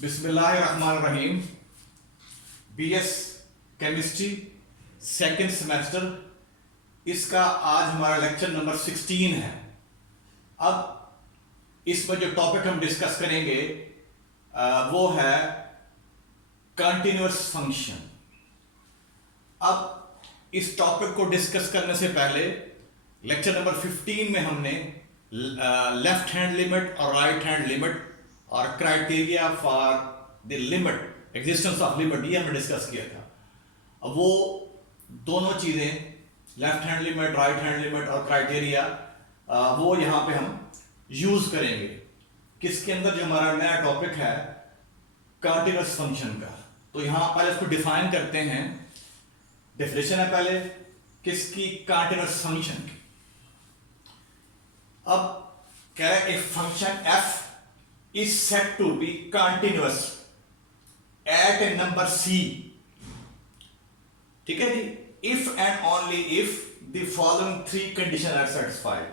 बिस्मिल्लाहिर्रहमानिर्रहीम। BS chemistry second semester, इसका आज हमारा लेक्चर नंबर 16 है। अब इसमें जो टॉपिक हम डिस्कस करेंगे वो है कंटिन्यूअस फंक्शन। अब इस टॉपिक को डिस्कस करने से पहले लेक्चर नंबर 15 में हमने लेफ्ट हैंड लिमिट और राइट हैंड लिमिट और criteria for the limit, existence of limit, ये हमने डिस्कस किया था। अब वो दोनों चीज़ें, left hand limit, right hand limit और क्राइटेरिया, वो यहाँ पे हम यूज़ करेंगे किसके अंदर, जो हमारा नया टॉपिक है कंटीन्यूअस फंक्शन का। तो यहाँ पहले इसको डिफाइन करते हैं। डेफिनेशन है पहले किसकी, कंटीन्यूअस फंक्शन की। अब कह रहे हैं एक function f is said to be continuous at a number c, ठीक है जी, if and only if the following three conditions are satisfied।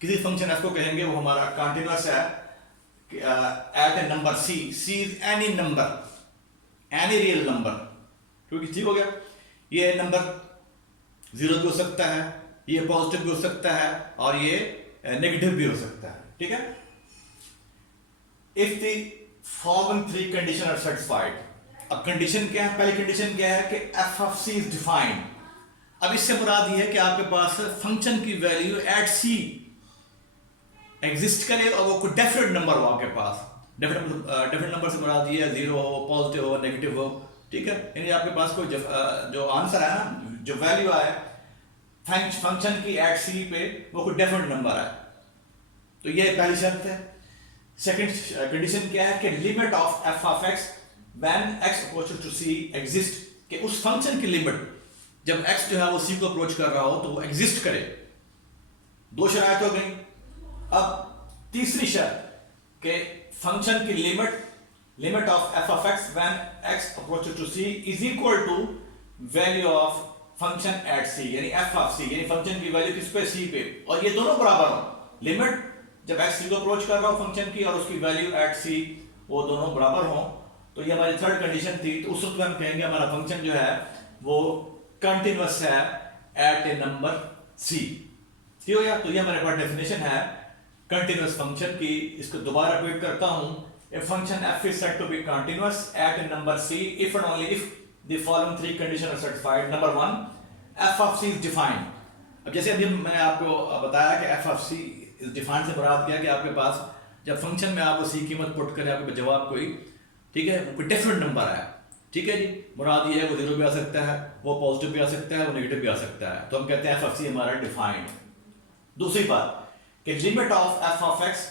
किसी फंक्शन f को कहेंगे वो हमारा कंटिन्यूअस है at a number c। c is any number, any real number, क्योंकि ठीक हो गया। ये नंबर 0 भी हो सकता है, ये पॉजिटिव भी हो सकता है और ये नेगेटिव भी हो सकता है, ठीक है। If the following three conditions are satisfied, अब कंडीशन क्या है, पहली कंडीशन क्या है कि f of c is defined। अब इससे मुराद ये है कि आपके पास फंक्शन की वैल्यू एट c एग्जिस्ट करे और वो कोई डेफिनेट नंबर हो आपके पास। डेफिनेट नंबर से मुराद ये है 0 हो, पॉजिटिव हो, नेगेटिव हो, ठीक है। यानी आपके पास कोई जो आंसर है ना, जो वैल्यू आए फंक्शन की एट c पे, वो कोई डेफिनेट नंबर है। तो ये पहली शर्त है। सेकंड कंडीशन क्या है कि limit of f of x when x approaches to c exist, कि उस फंक्शन की लिमिट जब x जो है वो c को अप्रोच कर रहा हो तो वो एग्जिस्ट करे। दो शर्त हो गई। अब तीसरी शर्त कि फंक्शन की limit of f of x when x approaches to c is equal to value of function at c, यानी f of c, यानी फंक्शन की वैल्यू किस पे, c पे, और ये दोनों बराबर हो। लिमिट जब x c को अप्रोच कर रहा हो फंक्शन की और उसकी वैल्यू एट c, वो दोनों बराबर हो। तो ये हमारी थर्ड कंडीशन थी। तो उस वक्त हम कहेंगे हमारा फंक्शन जो है वो कंटिन्यूअस है एट ए नंबर c। ठीक हो गया। तो ये हमारे पास डेफिनेशन है कंटिन्यूअस फंक्शन की। इसको दोबारा रिपीट करता हूं। A function f is said to be continuous at a number c if and only if the following three conditions are satisfied। Number 1, f of c is defined। अब जैसे अभी मैंने आपको बताया कि f of c इस define से मुराद क्या कि आपके पास जब फंक्शन में आप सी कीमत पुट करें, आपके जवाब कोई, ठीक है, कोई डिफरेंट नंबर है, ठीक है जी। मुराद ये है वो 0 भी आ सकता है, वो पॉजिटिव भी आ सकता है, वो नेगेटिव भी आ सकता है। तो हम कहते हैं f of c हमारा डिफाइंड। दूसरी बात कि limit of f of x,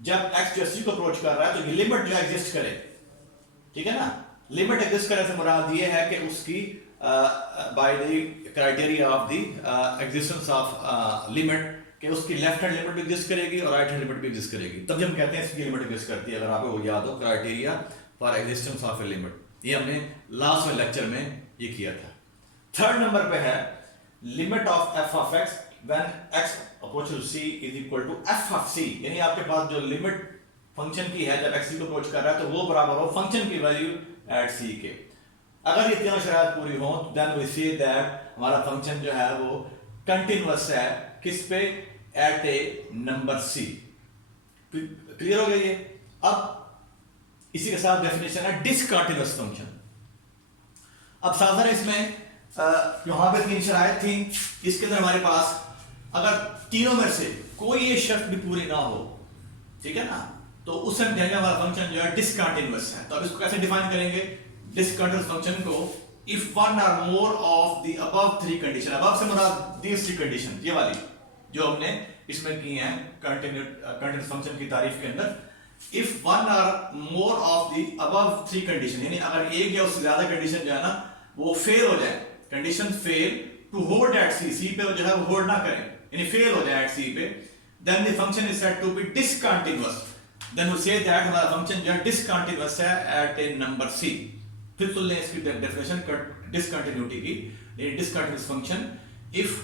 जब x जो c को अप्रोच कर रहा है तो ये लिमिट जो एग्जिस्ट करे, ठीक है ना। लिमिट एग्जिस्ट करने से मुराद ये है कि उसकी by the criteria of the existence of limit, कि उसकी लेफ्ट हैंड लिमिट भी एग्जिस्ट करेगी और राइट हैंड लिमिट भी एग्जिस्ट करेगी। तब जब हम कहते हैं इसकी लिमिट एग्जिस्ट करती है। अगर आपको वो याद हो, criteria for existence of a limit, ये हमने लास्ट में लेक्चर में ये किया था। थर्ड नंबर पे है limit of f of x when x approaches to c is equal to f of c, यानी आपके पास जो लिमिट फंक्शन की है जब x c को अप्रोच कर रहा है तो वो बराबर हो फंक्शन की वैल्यू एट c के। अगर ये तीनों शर्त पूरी हो देन वी से दैट हमारा फंक्शन जो है वो कंटिन्यूअस है किस पे, eight a number c। Clear हो गया ये। अब इसी के साथ डेफिनेशन है डिसकंटिन्यूअस फंक्शन। अब साधारण इसमें यहां पे 3 शराइत थी। इसके अंदर हमारे पास अगर तीनों में से कोई एक शर्त भी पूरी ना हो, ठीक है ना, तो उस समय कहेंगे हमारा फंक्शन जो है डिसकंटिन्यूअस है। तो अब इसको कैसे डिफाइन करेंगे डिसकंटिन्यूअस फंक्शन को? If one or more of the above 3 condition, above से मुराद दीज 3 कंडीशन, ये वाली जो हमने इसमें की हैं कंटिन्यूअस फंक्शन की तारीफ के अंदर। If one or more of the above 3 condition, यानी अगर एक या उससे ज्यादा कंडीशन जो है ना वो फेल हो जाए, condition fail to hold at c पे जो है वो होल्ड ना करें, यानी फेल हो जाए एट c पे, then the function is said to be discontinuous. Then we say that हमारा फंक्शन जो है डिसकंटिन्यूअस है एट ए नंबर c। फिर सुन लें इसकी डेफिनेशन डिसकंटिन्यूटी की। डिसकंटिन्यूअस फंक्शन इफ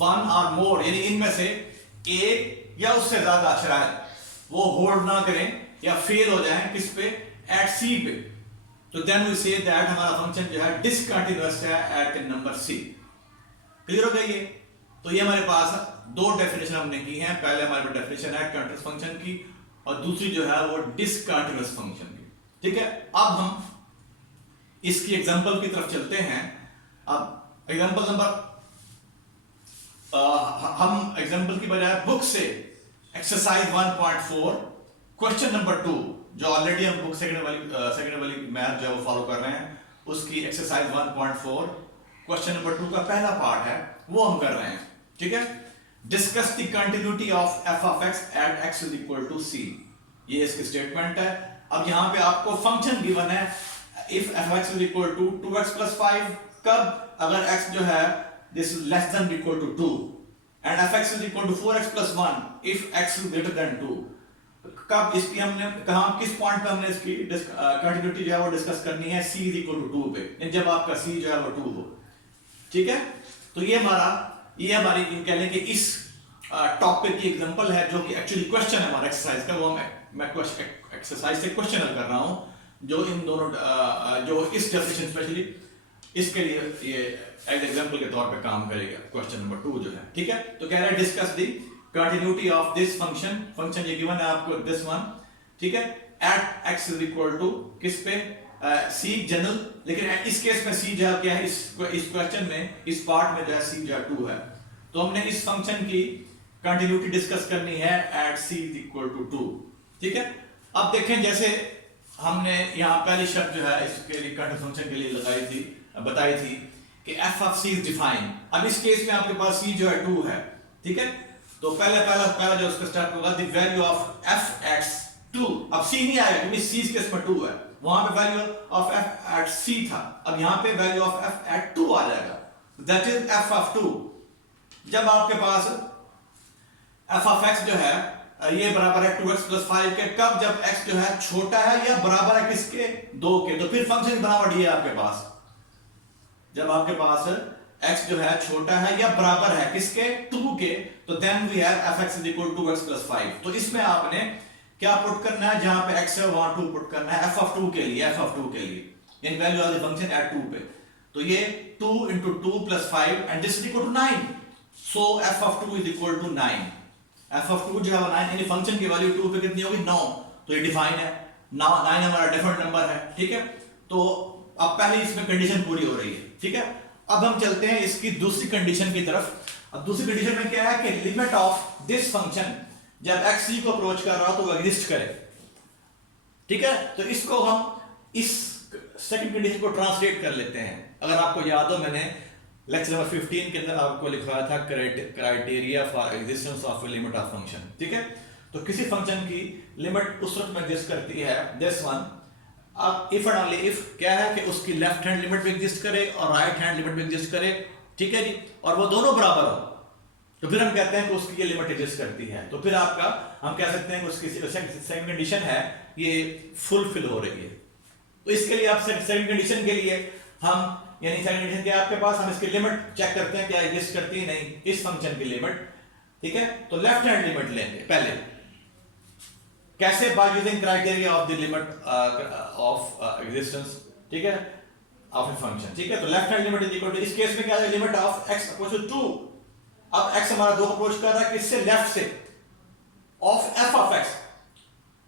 वन और मोर, यानी इनमें से एक या उससे ज्यादा शराइत वो होल्ड ना करें या फेल हो जाए किस पे, एट सी पे, तो देन वी से दैट हमारा फंक्शन जो है डिसकंटिन्यूअस है एट नंबर सी। क्लियर हो गया ये? तो ये हमारे पास दो डेफिनेशन हमने की हैं। पहले हमारे पास डेफिनेशन है कंटीन्यूअस फंक्शन की और दूसरी जो है वो डिसकंटिन्यूअस फंक्शन की। ठीक है, अब हम इसकी एग्जांपल की तरफ चलते हैं। अब एग्जांपल नंबर हम एग्जांपल की बजाय बुक से एक्सरसाइज 1.4 क्वेश्चन नंबर 2 जो ऑलरेडी हम बुक सेकंड वाली मैथ जो है वो फॉलो कर रहे हैं, उसकी एक्सरसाइज 1.4 क्वेश्चन नंबर 2 का पहला पार्ट है वो हम कर रहे हैं। ठीक है, discuss the continuity of F of x at x is equal to c, ये इसकी स्टेटमेंट है। अब यहां पे आपको फंक्शन गिवन है if f x is equal to 2x + 5, कब, अगर x जो है this is less than or equal to 2 and fx is equal to 4x + 1 if x is greater than 2। कब इसकी हमने कहा, किस पॉइंट पे हमने इसकी कंटिन्यूटी जो है वो डिस्कस करनी है, c is equal to 2 पे, जब आपका c जो है वो 2 हो। ठीक है, तो ये हमारी कह लें कि इस टॉपिक की एग्जांपल है जो कि एक्चुअली क्वेश्चन है हमारा एक्सरसाइज का, वो मैं एक्सरसाइज से क्वेश्चन हल कर रहा हूं जो इन दोनों जो इस डेफिनेशन स्पेशली इसके लिए ये एज एग्जांपल के तौर पे काम करेगा क्वेश्चन नंबर 2 जो है। ठीक है, तो कह रहा है discuss the continuity of this function ये गिवन है आपको दिस वन। ठीक है, at x is equal to किस पे, c जनरल, लेकिन इस केस में c जो है क्या है, इस क्वेश्चन में इस पार्ट में जो है c जो है 2 है, तो हमने इस फंक्शन की कंटिन्यूटी डिस्कस करनी है at c is equal to 2। ठीक है, अब देखें जैसे हमने यहाँ पहली शर्त जो है इसके लिए कंटिन्यूस फंक्शन के लिए बताई थी कि f of c is define. अब इस केस में आपके पास c जो है 2 है। ठीक है, तो पहला जो उसका स्टेप होगा the value of f at 2। अब c नहीं आएगा क्योंकि c इस केस में 2 है, वहां पे value of f at c था, अब यहां पे वैल्यू ऑफ f एट 2 आ जाएगा, दैट इज f ऑफ 2। जब आपके पास f ऑफ x जो है ये बराबर है 2x + 5 के, कब, जब x जो है छोटा है या बराबर है किसके, 2 के, तो फिर फंक्शन की बनावट ये है आपके पास, जब आपके पास x जो है छोटा है या बराबर है किसके, 2 के, तो then we have fx = 2x + 5। तो इसमें आपने क्या पुट करना है, जहां पे x है वहां 2 पुट करना है f ऑफ 2 के लिए, in value of the function at 2 पे, तो ये 2 × 2 + 5 and this is equal to 9, so f of 2 is equal to 9। f of 2 जो है 9, यानी फंक्शन की वैल्यू 2 पे कितनी होगी, 9, तो ये डिफाइन है, 9 हमारा डिफरेंट नंबर है। ठीक है, तो अब पहले इसमें कंडीशन पूरी हो रही है। ठीक है, अब हम चलते हैं इसकी दूसरी कंडीशन की तरफ। अब दूसरी कंडीशन में क्या है कि लिमिट ऑफ दिस फंक्शन जब x c को अप्रोच कर रहा हो तो वो एग्जिस्ट करे। ठीक है, तो इसको हम इस सेकंड कंडीशन को ट्रांसलेट कर लेते हैं। अगर आपको याद हो, मैंने लेक्चर नंबर 15 के अंदर आपको लिखवाया था criteria for existence of a limit of function. ठीक है, तो किसी फंक्शन की लिमिट उस वक्त में एग्जिस्ट करती है दिस वन, अब इफ एंड ओनली इफ क्या है कि उसकी लेफ्ट हैंड लिमिट भी एग्जिस्ट करे और राइट हैंड लिमिट भी एग्जिस्ट करे। ठीक है जी, और वो दोनों बराबर हो, तो फिर हम कहते हैं कि उसकी ये लिमिट एग्जिस्ट करती है, तो फिर आपका हम कह सकते हैं कि उसकी सेकंड कंडीशन है ये फुलफिल हो रही है। तो इसके लिए आप सेकंड कंडीशन के लिए हम, यानी सेकंड कंडीशन क्या है आपके पास, हम इसकी लिमिट चेक करते हैं क्या एग्जिस्ट करती है नहीं, इस फंक्शन की लिमिट। ठीक है, तो लेफ्ट हैंड लिमिट लेंगे पहले, कैसे, by using criteria of the limit of existence. ठीक है, ऑफ ए फंक्शन। ठीक है, तो left hand limit is equal to, इस केस में क्या है, limit of x approach to 2। अब x हमारा 2 अप्रोच कर रहा है किससे, लेफ्ट से, ऑफ f ऑफ x।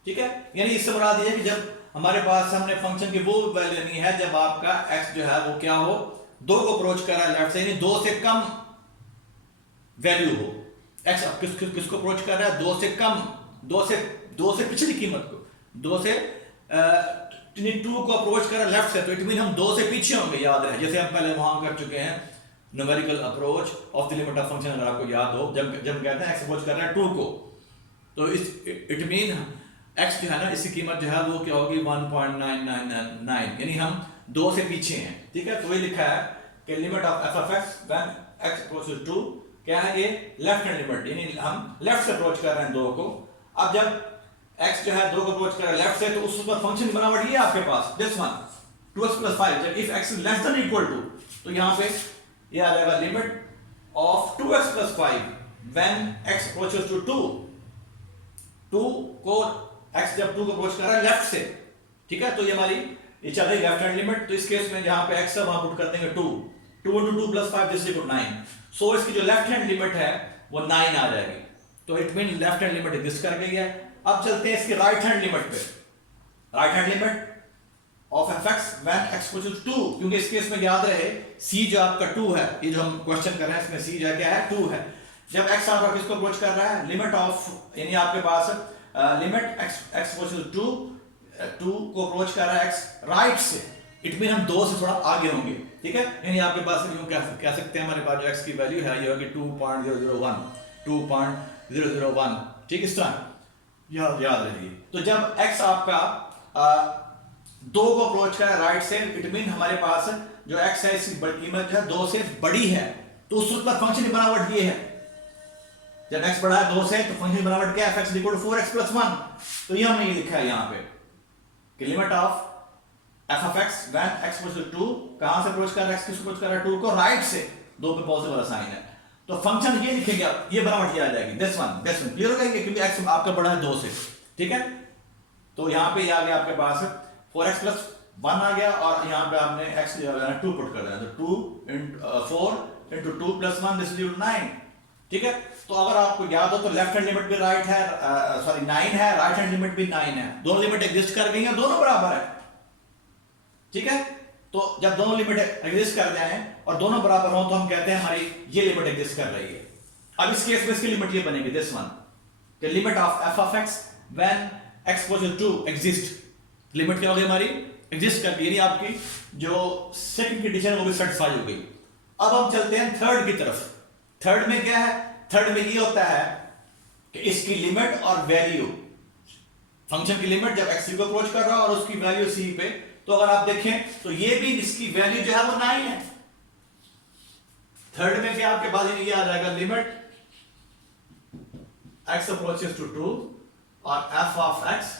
ठीक है, यानी इससे मुराद ये है कि जब हमारे पास हमने फंक्शन की वो वैल्यू लेनी है जब आपका x जो है वो क्या हो, 2 को अप्रोच कर रहा है लेफ्ट से, यानी 2 से कम वैल्यू हो। x किसको अप्रोच कर रहा है, 2 से कम, 2 से पिछली कीमत को, 2 से 2 को अप्रोच कर रहा है लेफ्ट से, तो इट मीन हम 2 से पीछे होंगे, याद रहे, जैसे हम पहले वहां कर चुके हैं numerical approach of the limit of function. अगर आपको याद हो, जब कहते हैं x अप्रोच कर रहा है 2 को, तो इट मीन x जो है ना, इसकी कीमत जो है वो क्या होगी, 1.999, यानी हम 2 से पीछे हैं। ठीक है, तो ये लिखा है कि limit of f of x when x approaches 2 क्या है, ये लेफ्ट हैंड लिमिट, यानी हम लेफ्ट से अप्रोच कर रहे हैं 2 को। अब जब x जो है 2 को अप्रोच कर रहा है लेफ्ट से, तो उस पर फंक्शन बनावट ये आपके पास दिस वन 2x + 5, जब if x is less than equal to, तो यहां पे ये आ जाएगा limit of 2x + 5 when x approaches to 2 को x जब 2 को अप्रोच कर रहा है लेफ्ट से, ठीक है, तो ये हमारी ये चल रही लेफ्ट हैंड लिमिट। तो इस केस में जहां पे x है वहां पुट कर देंगे 2 into 2 plus 5 दिस इक्वल 9। सो इसकी जो लेफ्ट हैंड लिमिट है वो 9 आ जाएगी। तो it mean left hand limit exist कर गई है। अब चलते हैं इसकी राइट हैंड लिमिट पे। Right hand limit of fx when x equals to 2, क्योंकि इस केस में याद रहे c जो आपका 2 है, ये जो हम क्वेश्चन कर रहे हैं इसमें c जो है क्या है 2 है। जब x आपका किसको अप्रोच कर रहा है, लिमिट ऑफ यानी आपके पास लिमिट x equals to 2 को अप्रोच कर रहा है x राइट से, इट मीन हम 2 से थोड़ा आगे होंगे, ठीक है। यानी आपके पास यूं कह सकते हैं हमारे पास जो x की वैल्यू है ये होगी 2.001 2.001, ठीक, इस तरह याद रखिए। तो जब x आपका 2 को अप्रोच कर राइट से, इट मीन हमारे पास जो x है इसकी कीमत जो है 2 से बड़ी है, तो उस वक्त फंक्शन की बनावट ये है। जब x बड़ा है 2 से तो फंक्शन की बनावट क्या है, fx इक्वल टू 4x + 1। तो ये हमने ये लिखा है यहां पे कि limit of f of x when x equals to 2 कहां से अप्रोच कर रहा है, x किसको अप्रोच कर रहा है 2 को, राइट से, 2 पे पॉजिटिव वाला साइन है, तो फंक्शन ये लिखेंगे आप, ये बनावट ये आ जाएगी दिस वन क्लियर हो गया, क्योंकि x आपका बड़ा है 2 से, ठीक है। तो यहां पे ये आ गया आपके पास 4x + 1 आ गया, और यहां पे आपने x 2 पुट कर देना, तो 4 into 2 + 1 दिस इज 9, ठीक है। तो अगर आपको याद हो तो लेफ्ट हैंड लिमिट भी राइट है, सॉरी 9 है, राइट हैंड लिमिट भी 9 है, दोनों लिमिट एग्जिस्ट कर गई हैं, दोनों बराबर है, ठीक है। तो जब दोनों लिमिट एग्जिस्ट कर जाएं और दोनों बराबर हो तो हम कहते हैं हमारी ये लिमिट एग्जिस्ट कर रही है। अब इस केस में इसकी लिमिट ये बनेगी this one, the limit of f of x when x equals to 2 exist, limit क्या हो गई हमारी एग्जिस्ट करती है, यानी आपकी जो सेकंड कंडीशन वो भी सेटिस्फाई हो गई। अब हम चलते हैं थर्ड की तरफ। थर्ड में क्या है, थर्ड में ये होता है कि इसकी लिमिट और वैल्यू, फंक्शन की लिमिट जब x को अप्रोच कर रहा है और उसकी वैल्यू c पे, तो अगर आप देखें तो ये भी इसकी वैल्यू जो है वो 9 है। थर्ड में क्या आपके पास ये आ जाएगा लिमिट x अप्रोचेस टू 2 और f of x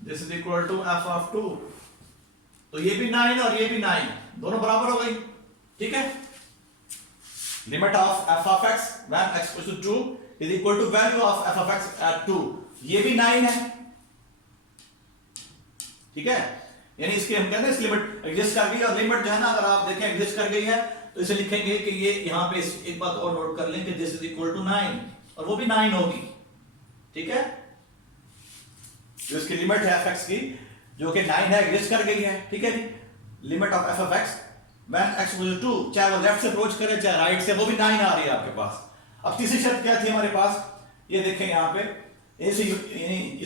this is equal to f of 2, तो ये भी 9 और ये भी 9, दोनों बराबर हो गई, ठीक है। Limit of f of x when x equals to 2 is equal to value of f of x at 2, ये भी 9 है, ठीक है। यानी इसके हम कहते हैं इस लिमिट एग्जिस्ट कर गई, और लिमिट जो है ना अगर आप देखें एग्जिस्ट कर गई है तो इसे लिखेंगे कि ये यहां पे एक बात और नोट कर लें कि दिस इज इक्वल टू 9, और वो भी 9 होगी, ठीक है। जो इसकी लिमिट है fx की जो कि 9 है, एग्जिस्ट कर गई है, ठीक है जी। Limit of f of x when x equals to 2, चाहे वो लेफ्ट से अप्रोच करे चाहे राइट से, वो भी 9 आ रही है आपके पास। अब तीसरी शर्त क्या थी हमारे पास, ये देखें यहां पे,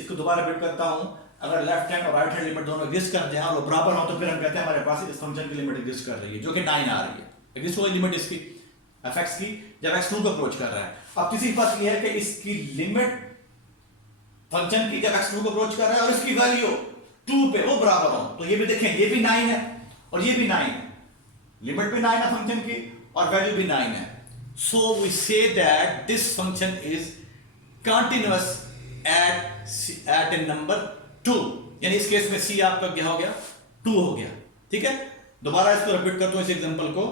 इसको दोबारा रिपीट करता हूं, अगर लेफ्ट हैंड और राइट हैंड लिमिट दोनों एग्जिस्ट कर जाए और बराबर हो तो फिर हम कहते हैं हमारे पास इस फंक्शन की लिमिट एग्जिस्ट कर रही है, जो कि 9 आ रही है, एग्जिस्ट हो लिमिट इसकी fx की जब x 2 को अप्रोच कर रहा है। अब तीसरी बात ये है कि इसकी लिमिट फंक्शन की जब x 2 को अप्रोच कर रहा है और इसकी वैल्यू 2 पे वो बराबर हो, तो ये भी देखें ये भी 9 है और ये भी 9 है, लिमिट भी 9 है फंक्शन की और वैल्यू भी 9 है। So we say that this function is continuous at a number 2, यानी इस केस में c आपका क्या हो गया 2 हो गया, ठीक है। दोबारा इसको रिपीट करता हूं इस एग्जांपल को,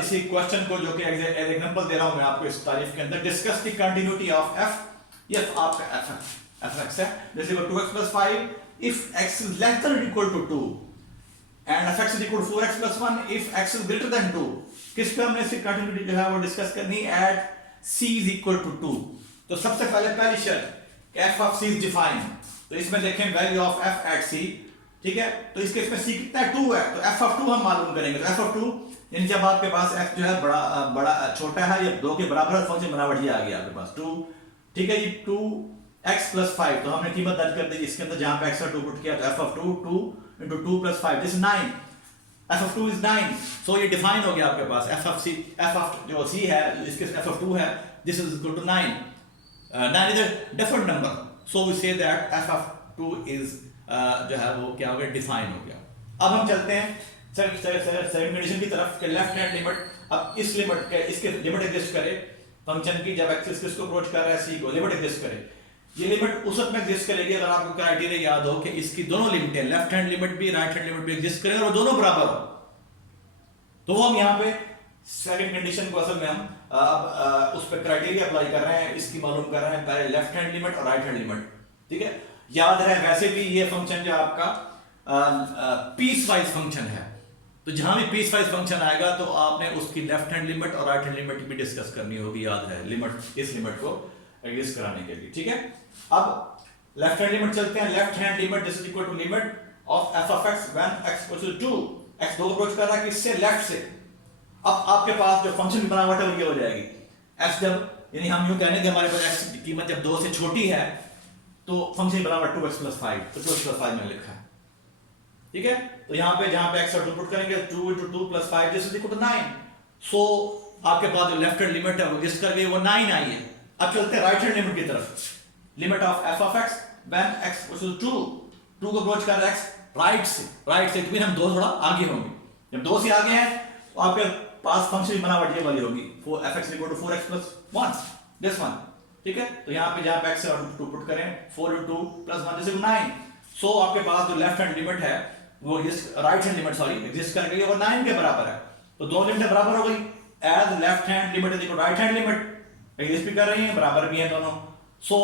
इसी क्वेश्चन को जो कि एग्जांपल दे रहा हूं मैं आपको इस तारीफ के अंदर। Discuss the continuity of f, ये आपका fx है, this is 2x + 5 if x is less than or equal to 2 and fx is equal to 4x + 1 if x is greater than 2। किस पे हमने इसकी कंटिन्यूटी जो है वो डिस्कस करनी, eight c is equal to 2। तो सबसे पहली शर्त f of c is defined, तो इसमें देखें value of f at c, ठीक है। तो इसके इसमें c कितना है 2 है, तो f of 2 हम मालूम करेंगे। तो f of 2 यानी जब आपके पास f जो है बड़ा छोटा है या 2 के बराबर फंक्शन बनावट ये आ गया आपके पास 2, ठीक है जी। 2x + 5, तो हमने कीमत दर्ज कर दी इसके अंदर जहां पे x का 2 पुट किया, तो f of 2 into 2 + 5 this 9, f of 2 is 9। सो ये डिफाइन हो गया आपके पास f of जो c है इसके f of 2 है, दिस इज इक्वल टू 9। 9 इज a definite number, so we say that f of 2 is जो है वो क्या हो गया डिफाइन हो गया। अब हम चलते हैं सेकंड कंडीशन की तरफ कि लेफ्ट हैंड लिमिट, अब इस लिमिट के इसके लिमिट एग्जिस्ट करे फंक्शन की जब एक्सिस किसको अप्रोच कर रहा है c को, लिमिट एग्जिस्ट करे। ये लिमिट उस वक्त में एग्जिस्ट करेगी अगर आपको क्राइटेरिया याद हो कि इसकी दोनों लिमिटें लेफ्ट हैंड लिमिट भी राइट हैंड लिमिट भी एग्जिस्ट करें और दोनों बराबर हो, तो वो हम यहाँ पे सेकंड कंडीशन को असल में हम अब उस पर क्राइटेरिया अप्लाई कर रहे हैं, इसकी मालूम कर रहे हैं पहले लेफ्ट हैंड लिमिट और राइट हैंड लिमिट, ठीक है। याद रहे वैसे भी ये फंक्शन जो आपका पीस वाइज फंक्शन है, तो जहां भी पीस वाइज फंक्शन आएगा तो आपने उसकी लेफ्ट हैंड लिमिट और राइट हैंड लिमिट भी डिस्कस करनी होगी, याद रहे लिमिट, इस लिमिट को एग्जिस्ट कराने के लिए, ठीक है। अब लेफ्ट हैंड लिमिट चलते हैं। Left hand limit this is equal to limit of F of X when X equals to 2, X दो अप्रोच कर रहा है किससे, लेफ्ट से। अब आपके पास जो फंक्शन की बनावट है वो ये हो जाएगी, एक्स जब, यानी हम यूं कहने कि हमारे पास एक्स की कीमत जब 2 से छोटी है तो फंक्शन की बनावट 2x + 5, तो 2x + 5 मैंने लिखा है, ठीक है। तो यहाँ पे जहां पे x और 2 पुट करेंगे 2 × 2 + 5 दिस इज इक्वल टू 9। सो आपके पास जो लेफ्ट हैंड लिमिट है वो एग्जिस्ट कर गई, वो 9 आई है। अब चलते हैं राइट हैंड लिमिट की तरफ। Limit of f of x when x equals to 2 को अप्रोच कर रहा है x राइट से, क्योंकि हम 2 थोड़ा आगे होंगे। जब 2 से आगे हैं तो आपके पास फंक्शन की बनावट ये वाली होगी, 4f(x) = 4x + 1, दिस वन, ठीक है। तो यहाँ पे जहां पे x और 2 पुट करें 4 × 2 + 1 दिस इज 9। सो आपके पास जो लेफ्ट हैंड लिमिट है वो राइट हैंड लिमिट एग्जिस्ट कर गई, वो 9 के बराबर है। तो दोनों लिमिटें बराबर हो गई, as left hand limit is equal to right hand limit exist भी कर रही हैं, बराबर भी हैं दोनों। So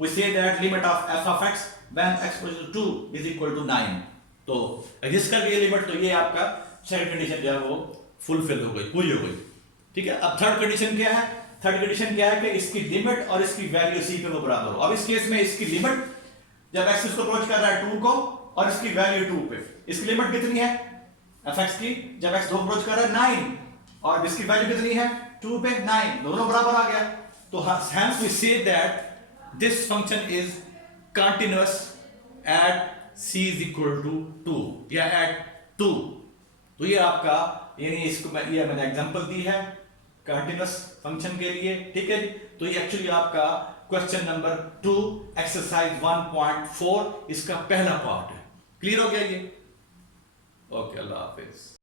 we say that limit of f of x when x equals to 2 is equal to 9। तो एग्जिस्ट कर गई लिमिट, तो ये आपका सेकंड कंडीशन जो है वो फुलफिल हो गई, पूरी हो गई, ठीक है। अब थर्ड कंडीशन क्या है? थर्ड कंडीशन क्या है कि इसकी लिमिट और इसकी वैल्यू c पे वो बराबर हो। अब इस केस में इसकी लिमिट जब x इसको अप्रोच कर रहा है 2 को और इसकी वैल्यू 2 पे, इसकी लिमिट कितनी है fx की? जब x 2 अप्रोच कर रहा है 9 और इसकी वैल्यू कितनी है 2 पे 9, दोनों बराबर आ गया। तो hence we say that this function is continuous at c is equal to 2 या at 2। तो ये आपका, यानी इसको ये मैंने एग्जांपल दी है कंटीन्यूअस फंक्शन के लिए, ठीक है। तो ये एक्चुअली आपका क्वेश्चन नंबर 2 एक्सरसाइज 1.4 इसका पहला पार्ट है। क्लियर हो गया ये? ओके, अल्लाह हाफिज।